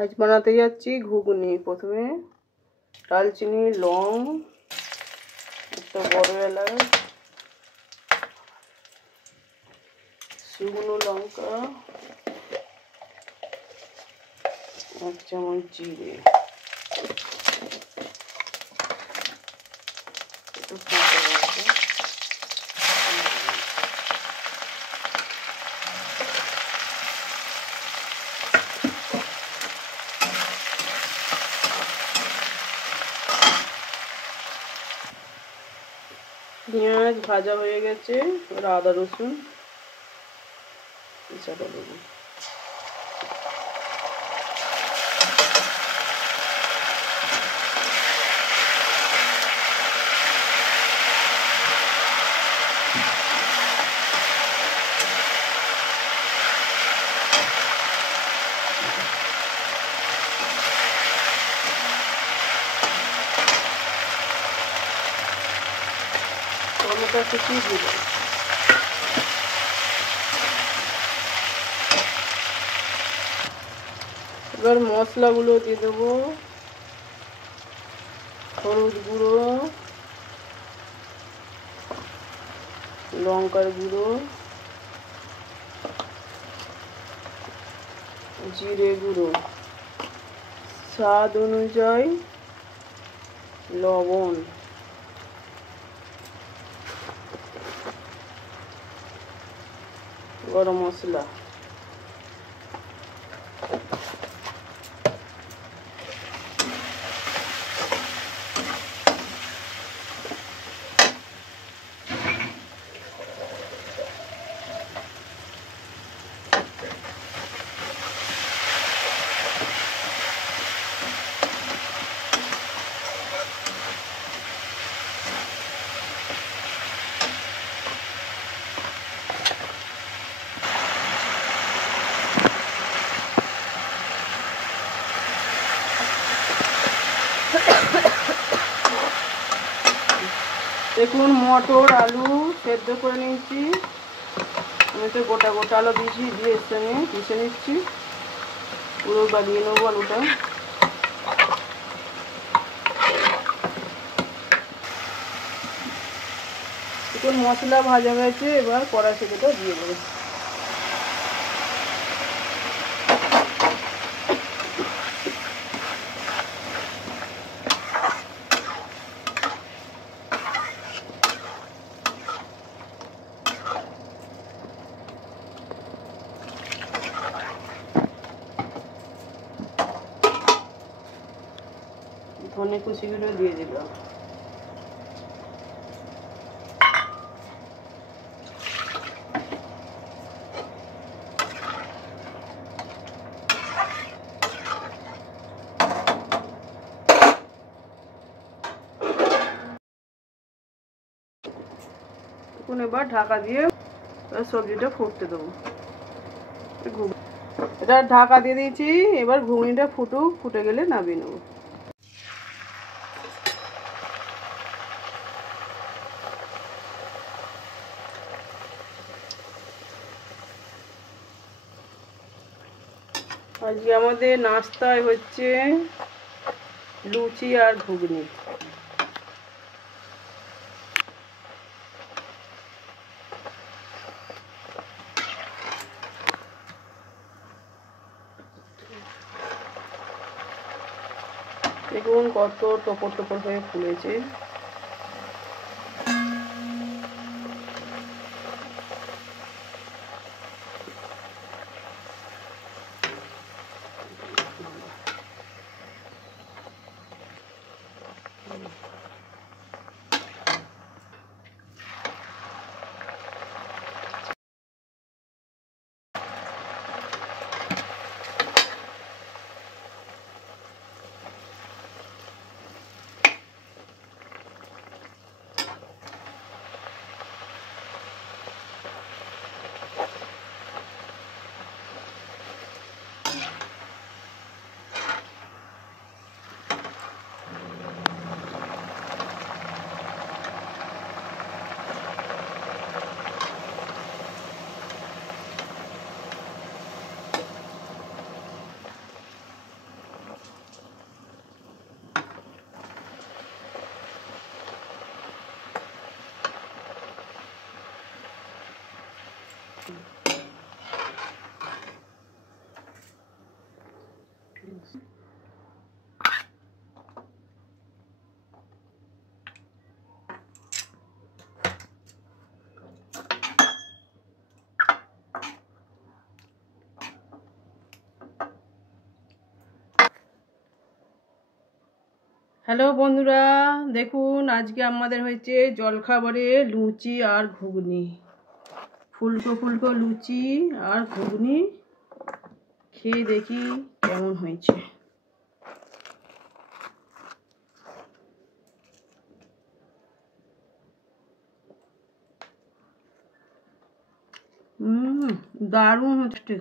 আজ বানাতে যাচ্ছি ঘুগনি। প্রথমে দারচিনি, লং, একটা বড় এলাচ, শুকনো লঙ্কা, 1 চামচ জিরে, পেঁয়াজ ভাজা হয়ে গেছে। এবার আদা রসুন পেঁচাটা দেবো। টমেটো কুচিয়ে দিয়ে দেবো। এবার মশলাগুলো দিয়ে দেবো। হলুদ গুঁড়ো, লঙ্কার গুঁড়ো, জিরে গুঁড়ো, স্বাদ অনুযায়ী লবণ, গরম মশলা। দেখুন মটর আলু সেদ্ধ করে নিয়েছি। আমি তো গোটা গোটা আলু দিয়েছি, দিয়ে এর সঙ্গে পিষে নিচ্ছি। পুরো বানিয়ে নেবো আলুটা। দেখুন মশলা ভাজা হয়েছে, এবার কড়াই সেদ্ধটা দিয়ে দেবো। ধনে কুচিগুলো দিয়ে দিলাম। এখন এবার ঢাকা দিয়ে সবজিটা ফুটতে দেবো। এটা ঢাকা দিয়ে দিয়েছি। এবার ঘুগনিটা ফুটুক, ফুটে গেলে নামিয়ে নেবো। আজকে আমাদের নাস্তায় হচ্ছে লুচি আর ঘুগনি। দেখুন কত টপর টপর হয়ে ফুলেছে। হ্যালো বন্ধুরা, দেখুন আজকে আমাদের হয়েছে জলখাবারে লুচি আর ঘুগনি। ফুলকো ফুলকো লুচি আর ঘুগনি, খেয়ে দেখি কেমন হয়েছে। দারুণ হচ্ছে।